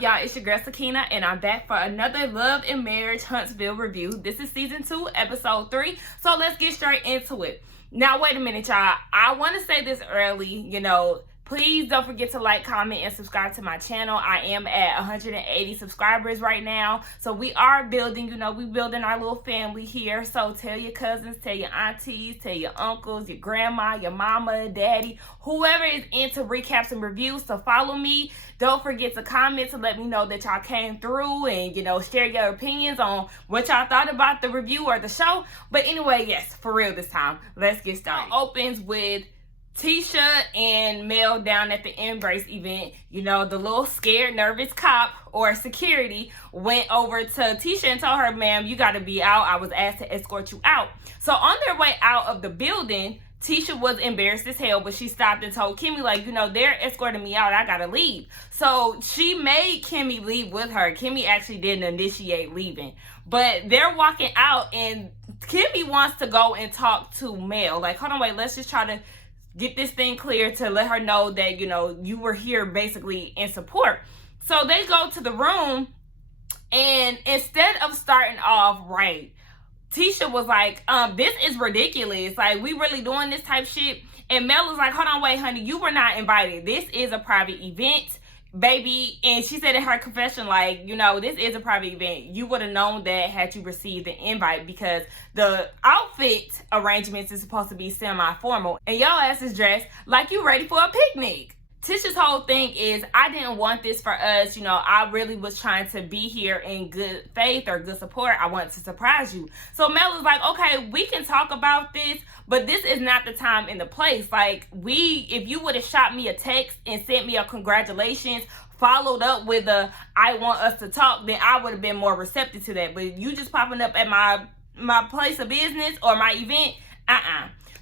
up, y'all? It's your girl Sakina, and I'm back for another Love and Marriage Huntsville review. This is season 2, episode 3. So let's get straight into it. Now, wait a minute, y'all. I want to say this early, please don't forget to like, comment, and subscribe to my channel. I am at 180 subscribers right now. So we are building, we building our little family here. So tell your cousins, tell your aunties, tell your uncles, your grandma, your mama, daddy, whoever is into recaps and reviews. So follow me. Don't forget to comment to let me know that y'all came through and, share your opinions on what y'all thought about the review or the show. But anyway, yes, for real this time. Let's get started. It opens with Tisha and Mel down at the Embrace event. The little scared, nervous cop or security went over to Tisha and told her, ma'am, you got to be out. I was asked to escort you out. So on their way out of the building, Tisha was embarrassed as hell, but she stopped and told Kimmi, they're escorting me out. I got to leave. So she made Kimmi leave with her. Kimmi actually didn't initiate leaving. But they're walking out, and Kimmi wants to go and talk to Mel. Hold on, wait, let's just try to get this thing clear to let her know that, you were here basically in support. So they go to the room, and instead of starting off right, Tisha was like, this is ridiculous. We really doing this type shit? And Mel was like, hold on, wait, honey, you were not invited. This is a private event, baby. And she said in her confession, this is a private event. You would have known that had you received the invite, because the outfit arrangements is supposed to be semi-formal. And y'all asses dressed like you ready for a picnic. Tisha's whole thing is, I didn't want this for us. I really was trying to be here in good faith or good support. I wanted to surprise you. So Mel was like, okay, we can talk about this, but this is not the time and the place. If you would have shot me a text and sent me a congratulations, followed up with a, I want us to talk, then I would have been more receptive to that. But you just popping up at my place of business or my event,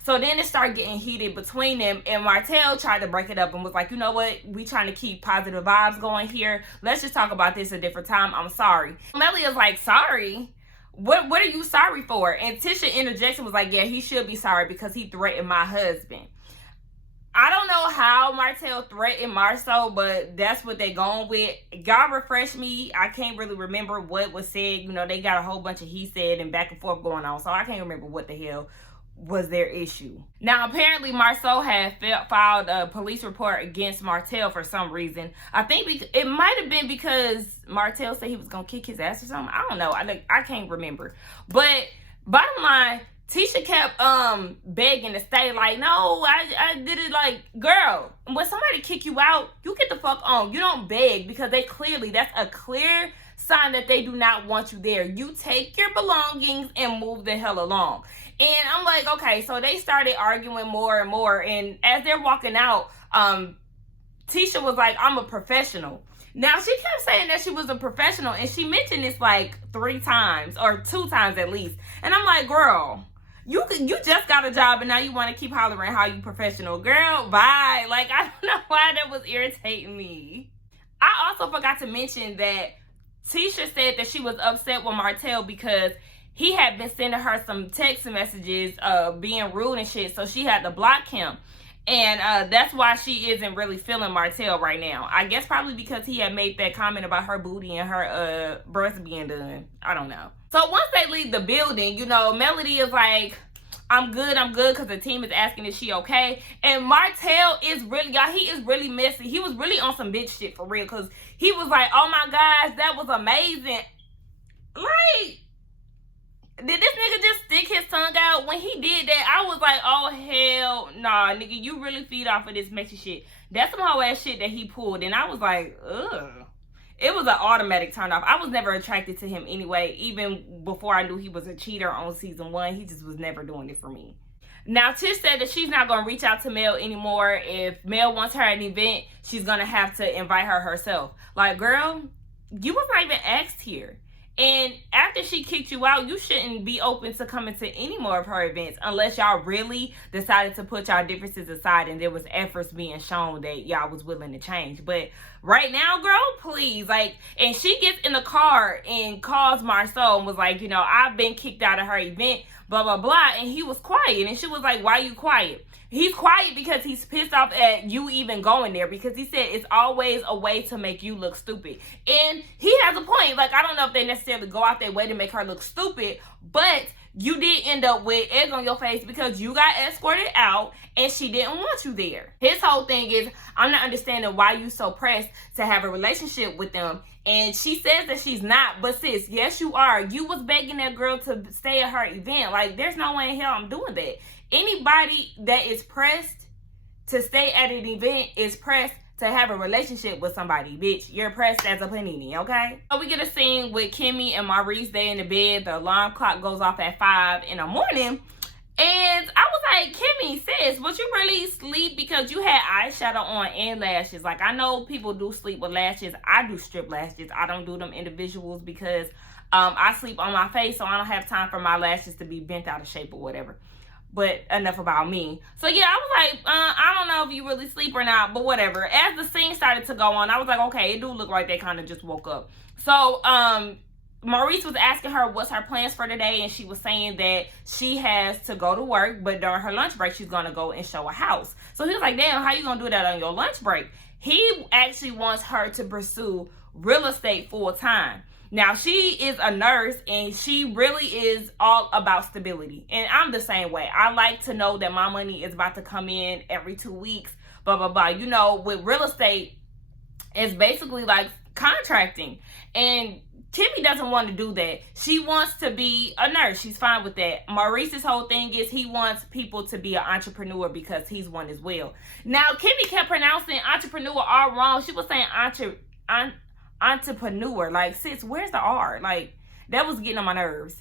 So then it started getting heated between them, and Martell tried to break it up and was like, you know what? We trying to keep positive vibes going here. Let's just talk about this a different time. I'm sorry. Melly is like, sorry? What are you sorry for? And Tisha interjects and was like, yeah, he should be sorry because he threatened my husband. I don't know how Martell threatened Marceau, but that's what they going with. Y'all refresh me. I can't really remember what was said. They got a whole bunch of he said and back and forth going on, so I can't remember what the hell was their issue. Now, apparently Marceau had filed a police report against Martell for some reason. I think it might have been because Martell said he was gonna kick his ass or something. I don't know. I can't remember. But bottom line, Tisha kept begging to stay. No, I did it. Girl, when somebody kick you out, you get the fuck on. You don't beg, because that's a clear sign that they do not want you there. You take your belongings and move the hell along. And I'm like, okay, so they started arguing more and more. And as they're walking out, Tisha was like, I'm a professional. Now, she kept saying that she was a professional, and she mentioned this 3 times or 2 times at least. And I'm like, girl, you just got a job and now you want to keep hollering how you professional. Girl, bye. I don't know why that was irritating me. I also forgot to mention that Tisha said that she was upset with Martell because he had been sending her some text messages being rude and shit, so she had to block him. And that's why she isn't really feeling Martell right now. I guess probably because he had made that comment about her booty and her breasts being done. I don't know. So once they leave the building, Melody is like, I'm good, because the team is asking if she okay. And Martell is really, y'all, he is really messy. He was really on some bitch shit for real, because he was like, oh my gosh, that was amazing. Did this nigga just stick his tongue out? When he did that, I was like, oh, hell nah, nigga, you really feed off of this messy shit. That's some whole ass shit that he pulled, and I was like, ugh. It was an automatic turn off. I was never attracted to him anyway. Even before I knew he was a cheater on season 1, he just was never doing it for me. Now, Tish said that she's not going to reach out to Mel anymore. If Mel wants her at an event, she's going to have to invite her herself. Girl, you was not even asked here. And after she kicked you out, you shouldn't be open to coming to any more of her events unless y'all really decided to put y'all differences aside and there was efforts being shown that y'all was willing to change. But right now, girl, please. And she gets in the car and calls Marceau and was like, I've been kicked out of her event, blah, blah, blah. And he was quiet. And she was like, why you quiet? He's quiet because he's pissed off at you even going there, because he said it's always a way to make you look stupid. And he has a point. Like, I don't know if they necessarily go out their way to make her look stupid, but you did end up with egg on your face because you got escorted out and she didn't want you there. His whole thing is, I'm not understanding why you so pressed to have a relationship with them. And she says that she's not, but sis, yes you are. You was begging that girl to stay at her event. Like, there's no way in hell I'm doing that. Anybody that is pressed to stay at an event is pressed to have a relationship with somebody, bitch. You're pressed as a panini, okay? So we get a scene with Kimmi and Maurice. They in the bed. The alarm clock goes off at 5 in the morning. And I was like, Kimmi, sis, would you really sleep? Because you had eyeshadow on and lashes. Like, I know people do sleep with lashes. I do strip lashes. I don't do them individuals because I sleep on my face, so I don't have time for my lashes to be bent out of shape or whatever. But enough about me. So yeah, I was like, I don't know if you really sleep or not, but whatever. As the scene started to go on, I was like, okay, it do look like they kind of just woke up. So Maurice was asking her what's her plans for today, and she was saying that she has to go to work, but during her lunch break, she's gonna go and show a house. So he was like, damn, how you gonna do that on your lunch break? He actually wants her to pursue real estate full time. Now, she is a nurse, and she really is all about stability. And I'm the same way. I like to know that my money is about to come in every 2 weeks, blah, blah, blah. You know, with real estate, it's basically like contracting. And Kimmi doesn't want to do that. She wants to be a nurse. She's fine with that. Maurice's whole thing is he wants people to be an entrepreneur because he's one as well. Now, Kimmi kept pronouncing entrepreneur all wrong. She was saying entrepreneur. Like, sis, where's the R? Like, that was getting on my nerves.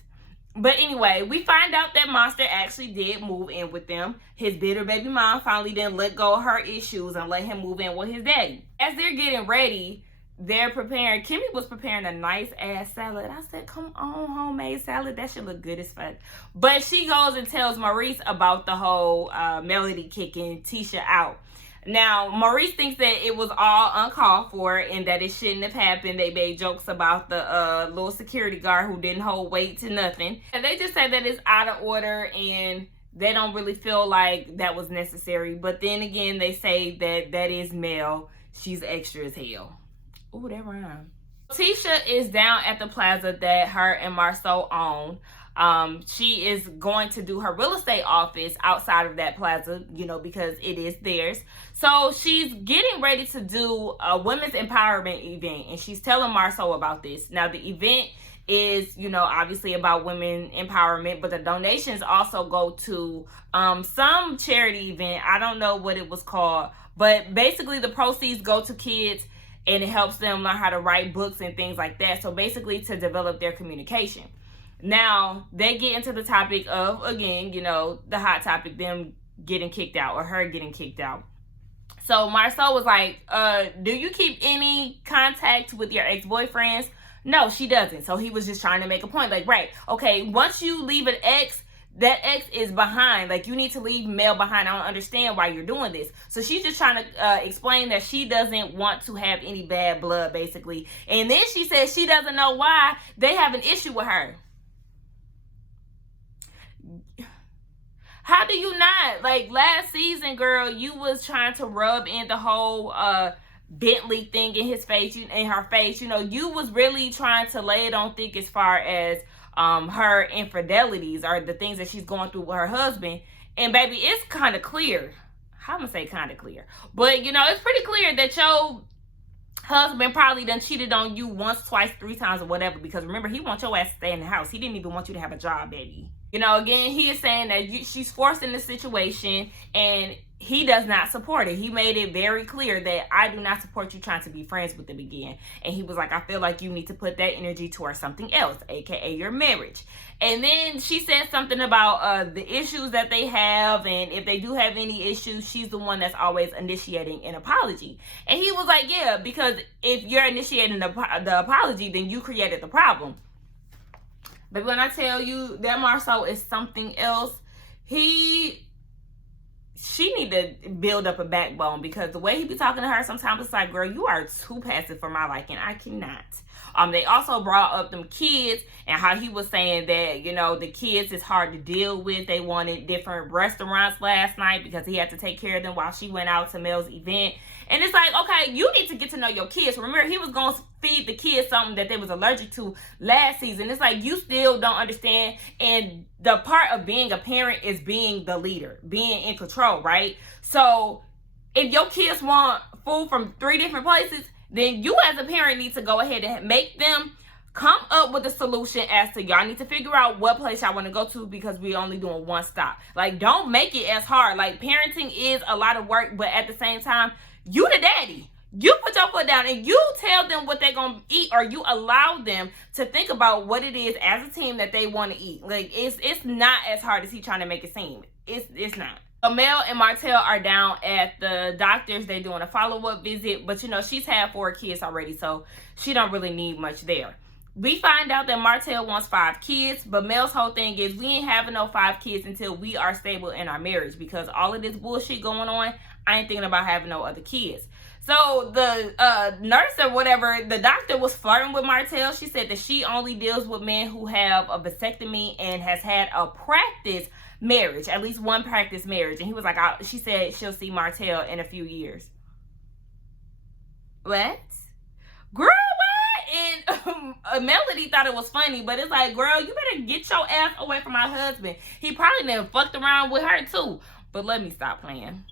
But anyway, we find out that Monster actually did move in with them. His bitter baby mom finally didn't let go of her issues and let him move in with his daddy. As they're getting ready, they're preparing. Kimmi was preparing a nice ass salad. I said, come on, homemade salad. That should look good as fuck. But she goes and tells Maurice about the whole Melody kicking Tisha out. Now, Maurice thinks that it was all uncalled for and that it shouldn't have happened. They made jokes about the little security guard who didn't hold weight to nothing. And they just say that it's out of order and they don't really feel like that was necessary. But then again, they say that that is Mel. She's extra as hell. Ooh, that rhyme. Tisha is down at the plaza that her and Marseau own. She is going to do her real estate office outside of that plaza, you know, because it is theirs. So she's getting ready to do a women's empowerment event, and she's telling Marseau about this. Now, the event is, you know, obviously about women empowerment, but the donations also go to some charity event. I don't know what it was called, but basically the proceeds go to kids, and it helps them learn how to write books and things like that. So basically to develop their communication. Now, they get into the topic of, again, you know, the hot topic, them getting kicked out or her getting kicked out. So Marseau was like, do you keep any contact with your ex-boyfriends? No, she doesn't. So he was just trying to make a point. Like, right, okay, once you leave an ex, that ex is behind. Like, you need to leave Mel behind. I don't understand why you're doing this. So she's just trying to explain that she doesn't want to have any bad blood, basically. And then she says she doesn't know why they have an issue with her. How do you not? Like, last season, girl, you was trying to rub in the whole Bentley thing in his face, in her face. You know, you was really trying to lay it on thick as far as her infidelities or the things that she's going through with her husband. And baby, it's kind of clear. I'm gonna say kind of clear, but you know, it's pretty clear that your husband probably done cheated on you once, twice, 3 times or whatever, because remember, he wants your ass to stay in the house. He didn't even want you to have a job, baby. You know, again, he is saying that she's forced in the situation and he does not support it. He made it very clear that I do not support you trying to be friends with them again. And he was like, I feel like you need to put that energy towards something else, aka your marriage. And then she said something about the issues that they have, and if they do have any issues, she's the one that's always initiating an apology. And he was like, yeah, because if you're initiating the apology, then you created the problem. But when I tell you that Marseau is something else, she need to build up a backbone, because the way he be talking to her, sometimes it's like, girl, you are too passive for my liking. I cannot. They also brought up them kids and how he was saying that, you know, the kids is hard to deal with. They wanted different restaurants last night because he had to take care of them while she went out to Mel's event. And it's like, okay, you need to get to know your kids. Remember, he was going to feed the kids something that they was allergic to last season. It's like, you still don't understand. And the part of being a parent is being the leader, being in control, right? So if your kids want food from 3 different places, then you as a parent need to go ahead and make them come up with a solution as to y'all need to figure out what place y'all want to go to because we only doing one stop. Like, don't make it as hard. Like, parenting is a lot of work, but at the same time, you the daddy. You put your foot down and you tell them what they're going to eat, or you allow them to think about what it is as a team that they want to eat. Like, it's not as hard as he trying to make it seem. It's not. So Mel and Martell are down at the doctor's. They're doing a follow-up visit, but you know, she's had 4 kids already, so she don't really need much there. We find out that Martell wants 5 kids, but Mel's whole thing is we ain't having no 5 kids until we are stable in our marriage, because all of this bullshit going on, I ain't thinking about having no other kids. So the nurse or whatever, the doctor was flirting with Martell. She said that she only deals with men who have a vasectomy and has had a practice marriage, at least one practice marriage. And he was like, she said she'll see Martell in a few years. What? Girl, what? And Melody thought it was funny, but it's like, girl, you better get your ass away from my husband. He probably done fucked around with her too. But let me stop playing.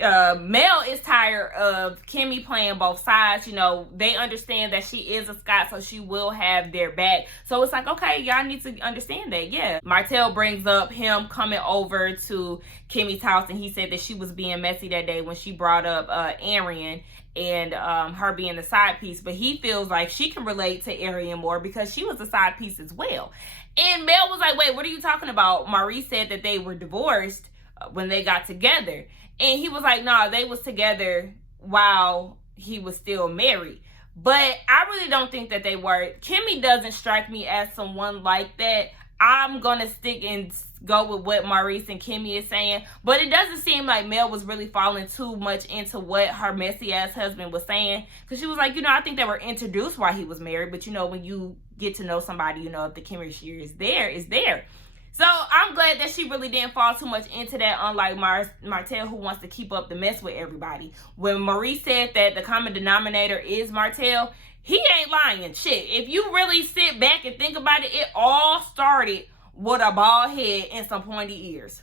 Mel is tired of Kimmi playing both sides. You know, they understand that she is a Scot, so she will have their back. So it's like, okay, y'all need to understand that. Yeah. Martell brings up him coming over to Kimmi's house, and he said that she was being messy that day when she brought up Arian and her being the side piece. But he feels like she can relate to Arian more because she was a side piece as well. And Mel was like, wait, what are you talking about? Maurice said that they were divorced when they got together. And he was like, no, they was together while he was still married. But I really don't think that they were. Kimmi doesn't strike me as someone like that. I'm going to stick and go with what Maurice and Kimmi is saying. But it doesn't seem like Mel was really falling too much into what her messy-ass husband was saying. Because she was like, you know, I think they were introduced while he was married. But, you know, when you get to know somebody, you know, if the chemistry is there, it's there. So I'm glad that she really didn't fall too much into that, unlike Martell, who wants to keep up the mess with everybody. When Maurice said that the common denominator is Martell, he ain't lying. Shit, if you really sit back and think about it, it all started with a bald head and some pointy ears.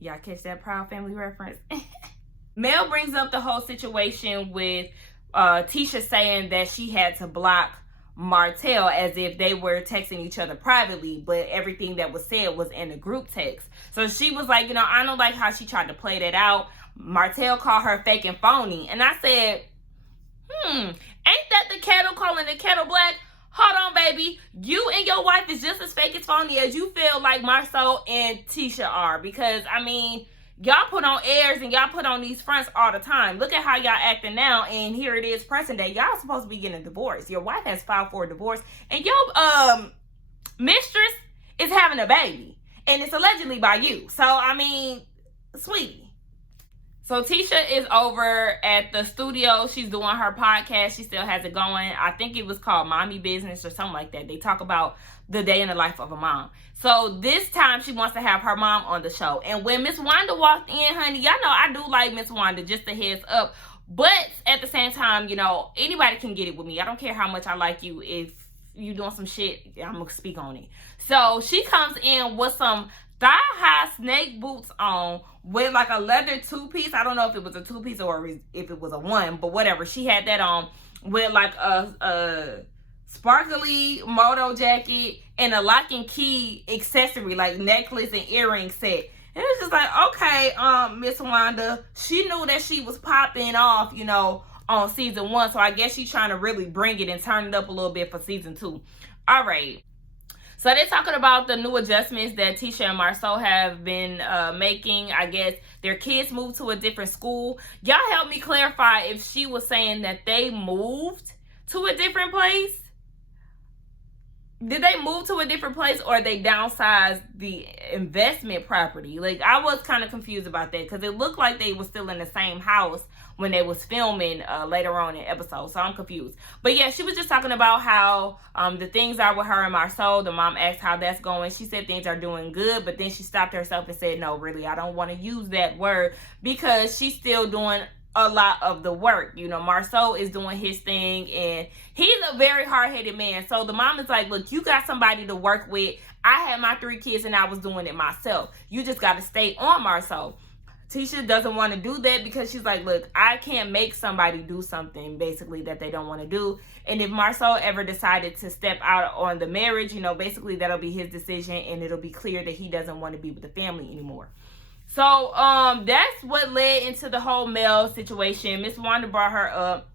Y'all catch that Proud Family reference? Mel brings up the whole situation with Tisha saying that she had to block Martell as if they were texting each other privately, but everything that was said was in the group text. So she was like, you know, I don't like how she tried to play that out. Martell called her fake and phony. And I said, ain't that the kettle calling the kettle black? Hold on, baby. You and your wife is just as fake as phony as you feel like Marceau and Tisha are. Because, I mean, y'all put on airs and y'all put on these fronts all the time. Look at how y'all acting now, and here it is present day. Y'all supposed to be getting a divorce. Your wife has filed for a divorce, and your mistress is having a baby, and it's allegedly by you. So, I mean, sweetie. So Tisha is over at the studio. She's doing her podcast. She still has it going. I think it was called Mommy Business or something like that. They talk about the day in the life of a mom. So this time she wants to have her mom on the show. And when Miss Wanda walked in, honey, y'all know I do like Miss Wanda, just a heads up. But at the same time, you know, anybody can get it with me. I don't care how much I like you. If you doing some shit, I'm going to speak on it. So she comes in with some thigh-high snake boots on with like a leather 2-piece. I don't know if it was a 2-piece or if it was a 1, but whatever. She had that on with like a sparkly moto jacket and a lock and key accessory, like necklace and earring set. And it's just like, okay, Miss Wanda, she knew that she was popping off, you know, on season 1. So I guess she's trying to really bring it and turn it up a little bit for season 2. All right. So they're talking about the new adjustments that Tisha and Marceau have been making. I guess their kids moved to a different school. Y'all help me clarify if she was saying that they moved to a different place. Did they move to a different place, or they downsized the investment property? Like, I was kind of confused about that because it looked like they were still in the same house, when they was filming later on in the episode. So I'm confused. But yeah, she was just talking about how the things are with her and Marseau. The mom asked how that's going. She said things are doing good, but then she stopped herself and said, no, really, I don't want to use that word because she's still doing a lot of the work. You know, Marceau is doing his thing, and he's a very hard-headed man. So the mom is like, look, you got somebody to work with. I had my 3 kids and I was doing it myself. You just got to stay on Marceau. Tisha doesn't want to do that because she's like, look, I can't make somebody do something basically that they don't want to do. And if Marceau ever decided to step out on the marriage, you know, basically that'll be his decision, and it'll be clear that he doesn't want to be with the family anymore. So that's what led into the whole Mel situation. Miss Wanda brought her up.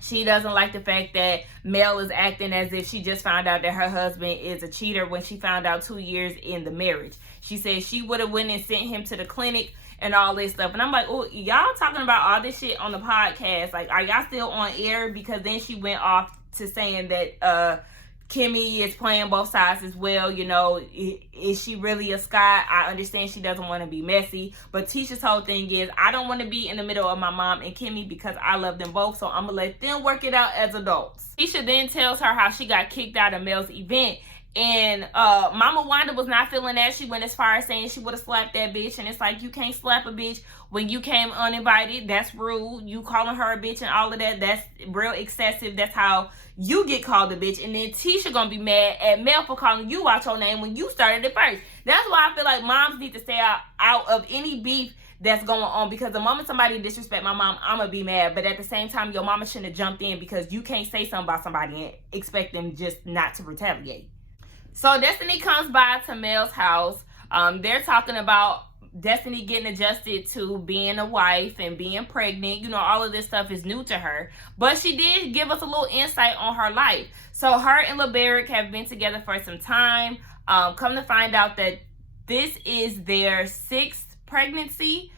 She doesn't like the fact that Mel is acting as if she just found out that her husband is a cheater when she found out 2 years in the marriage. She said she would have went and sent him to the clinic and all this stuff. And I'm like, oh, y'all talking about all this shit on the podcast. Like, are y'all still on air? Because then she went off to saying that Kimmi is playing both sides as well. You know, is she really a Scott? I understand she doesn't want to be messy, but Tisha's whole thing is, I don't want to be in the middle of my mom and Kimmi because I love them both, so I'm gonna let them work it out as adults. Tisha then tells her how she got kicked out of Mel's event, and Mama Wanda was not feeling that. She went as far as saying she would have slapped that bitch, and it's like, you can't slap a bitch when you came uninvited. That's rude. You calling her a bitch and all of that, that's real excessive. That's how you get called a bitch. And then Tisha gonna be mad at Mel for calling you out your name when you started it first. That's why I feel like moms need to stay out of any beef that's going on, because the moment somebody disrespect my mom, I'm gonna be mad. But at the same time, your mama shouldn't have jumped in, because you can't say something about somebody and expect them just not to retaliate. So Destiny comes by to Mel's house. They're talking about Destiny getting adjusted to being a wife and being pregnant. You know, all of this stuff is new to her. But she did give us a little insight on her life. So her and LeBaric have been together for some time. Come to find out that this is their 6th pregnancy.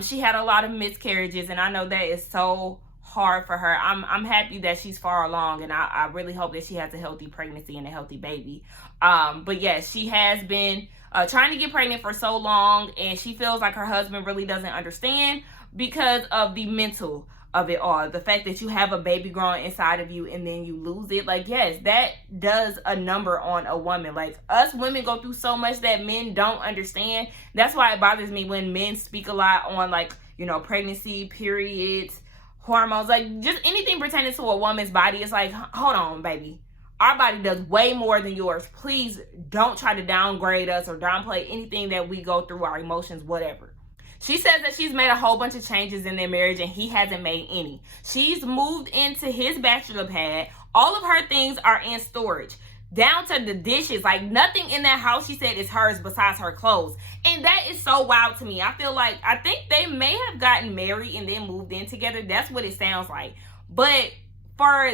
She had a lot of miscarriages, and I know that is so hard for her. I'm happy that she's far along, and I really hope that she has a healthy pregnancy and a healthy baby. But yes, she has been trying to get pregnant for so long, and she feels like her husband really doesn't understand because of the mental of it all. The fact that you have a baby growing inside of you and then you lose it. Like, yes, that does a number on a woman. Like, us women go through so much that men don't understand. That's why it bothers me when men speak a lot on, like, you know, pregnancy, periods, hormones, like just anything pertaining to a woman's body. It's like, hold on, baby. Our body does way more than yours. Please don't try to downgrade us or downplay anything that we go through, our emotions, whatever. She says that she's made a whole bunch of changes in their marriage and he hasn't made any. She's moved into his bachelor pad. All of her things are in storage, down to the dishes. Like, nothing in that house, she said, is hers besides her clothes. And that is so wild to me. I think they may have gotten married and then moved in together. That's what it sounds like. But for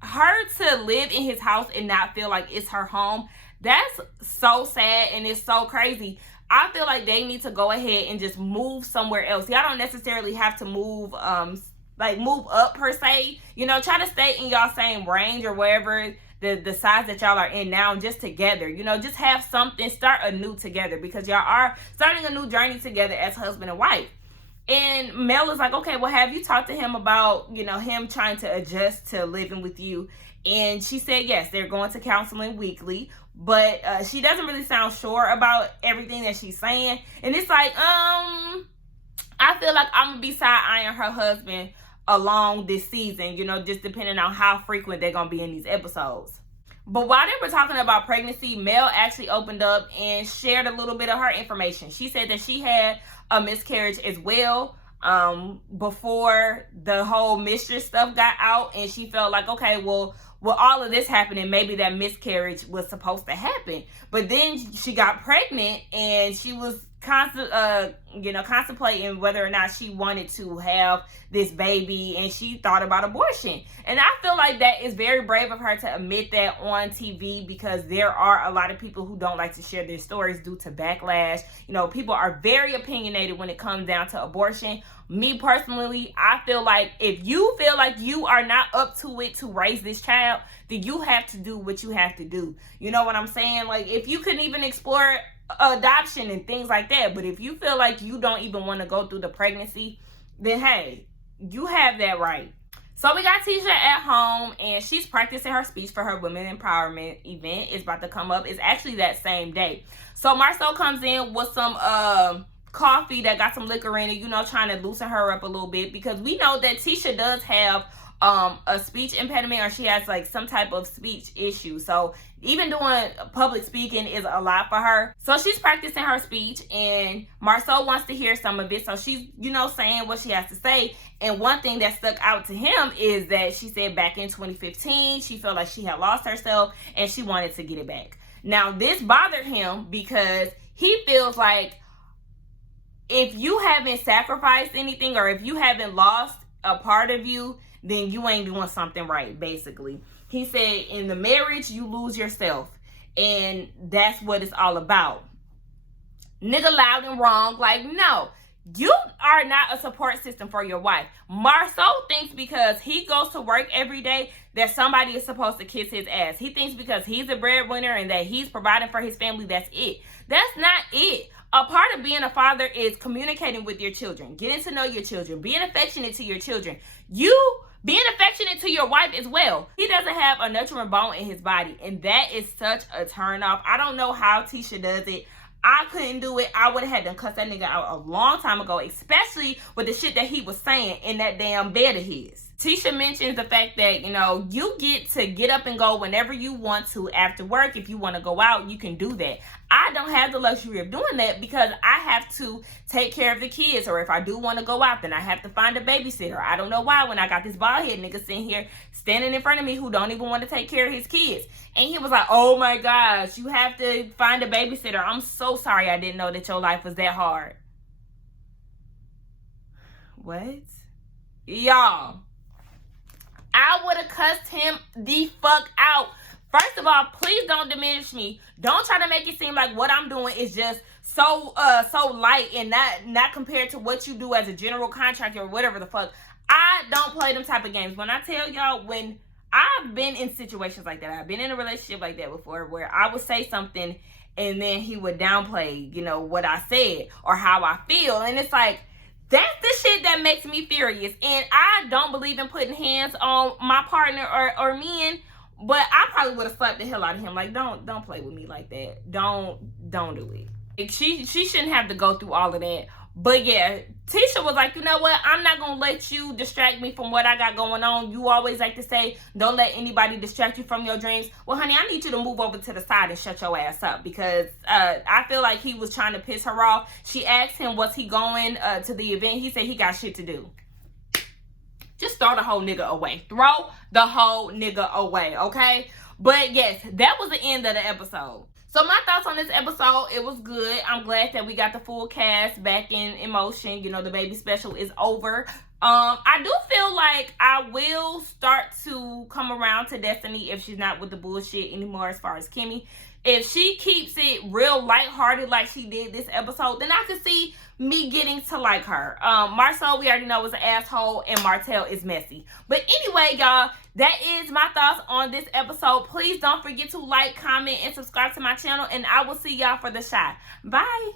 her to live in his house and not feel like it's her home, that's so sad and it's so crazy. I feel like they need to go ahead and just move somewhere else. Y'all don't necessarily have to move move up per se. You know, try to stay in y'all same range or wherever the size that y'all are in now, just together. You know, just have something, start anew together, because y'all are starting a new journey together as husband and wife. And Mel is like, okay, well, have you talked to him about, you know, him trying to adjust to living with you? And she said, yes, they're going to counseling weekly, but she doesn't really sound sure about everything that she's saying. And it's like, I feel like I'm gonna be side-eyeing her husband along this season, you know, just depending on how frequent they're gonna be in these episodes. But while they were talking about pregnancy, Mel actually opened up and shared a little bit of her information. She said that she had a miscarriage as well before the whole mistress stuff got out, and she felt like, okay, well, with all of this happening, maybe that miscarriage was supposed to happen. But then she got pregnant, and she was contemplating whether or not she wanted to have this baby, and she thought about abortion. And I feel like that is very brave of her to admit that on TV, because there are a lot of people who don't like to share their stories due to backlash. You know, people are very opinionated when it comes down to abortion. Me personally, I feel like if you feel like you are not up to it to raise this child, then you have to do what you have to do. You know what I'm saying? Like, if you couldn't even explore adoption and things like that, but if you feel like you don't even want to go through the pregnancy, then hey, You have that right. So we got Tisha at home, and she's practicing her speech for her women empowerment event. It's about to come up. It's actually that same day. So Marseau comes in with some coffee that got some liquor in it, you know, trying to loosen her up a little bit, because we know that Tisha does have a speech impediment, or she has like some type of speech issue. So even doing public speaking is a lot for her. So she's practicing her speech, and Marceau wants to hear some of it. So she's, you know, saying what she has to say. And one thing that stuck out to him is that she said back in 2015, she felt like she had lost herself and she wanted to get it back. Now, this bothered him because he feels like if you haven't sacrificed anything, or if you haven't lost a part of you, then you ain't doing something right, basically. He said in the marriage, you lose yourself. And that's what it's all about. Nigga loud and wrong. Like, no. You are not a support system for your wife. Marceau thinks because he goes to work every day that somebody is supposed to kiss his ass. He thinks because he's a breadwinner and that he's providing for his family, that's it. That's not it. A part of being a father is communicating with your children, getting to know your children, being affectionate to your children. You being affectionate to your wife as well. He doesn't have a nurturing bone in his body, and that is such a turn off. I don't know how Tisha does it. I couldn't do it. I would have had to cuss that nigga out a long time ago, especially with the shit that he was saying in that damn bed of his. Tisha mentions the fact that, you know, you get to get up and go whenever you want to after work. If you want to go out, you can do that. I don't have the luxury of doing that because I have to take care of the kids. Or if I do want to go out, then I have to find a babysitter. I don't know why when I got this bald head nigga sitting here standing in front of me who don't even want to take care of his kids. And he was like, oh my gosh, you have to find a babysitter. I'm so sorry, I didn't know that your life was that hard. What? Y'all, I would have cussed him the fuck out. First of all, please don't diminish me. Don't try to make it seem like what I'm doing is just so light and not compared to what you do as a general contractor or whatever the fuck. I don't play them type of games. When I tell y'all, when I've been in situations like that, I've been in a relationship like that before, where I would say something and then he would downplay, you know, what I said or how I feel. And it's like, that's the shit that makes me furious. And I don't believe in putting hands on my partner or men, but I probably would have slapped the hell out of him. Like, don't play with me like that. Don't do it. She shouldn't have to go through all of that. But yeah, Tisha was like, you know what? I'm not going to let you distract me from what I got going on. You always like to say, don't let anybody distract you from your dreams. Well, honey, I need you to move over to the side and shut your ass up, because I feel like he was trying to piss her off. She asked him, was he going to the event? He said he got shit to do. Just throw the whole nigga away. Throw the whole nigga away, okay? But yes, that was the end of the episode. So my thoughts on this episode, it was good. I'm glad that we got the full cast back in motion. You know, the baby special is over. I do feel like I will start to come around to Destiny if she's not with the bullshit anymore as far as Kimmi. If she keeps it real lighthearted like she did this episode, then I could see me getting to like her. Marceau, we already know, is an asshole, and Martell is messy. But anyway, y'all, that is my thoughts on this episode. Please don't forget to like, comment, and subscribe to my channel, and I will see y'all for the shot. Bye.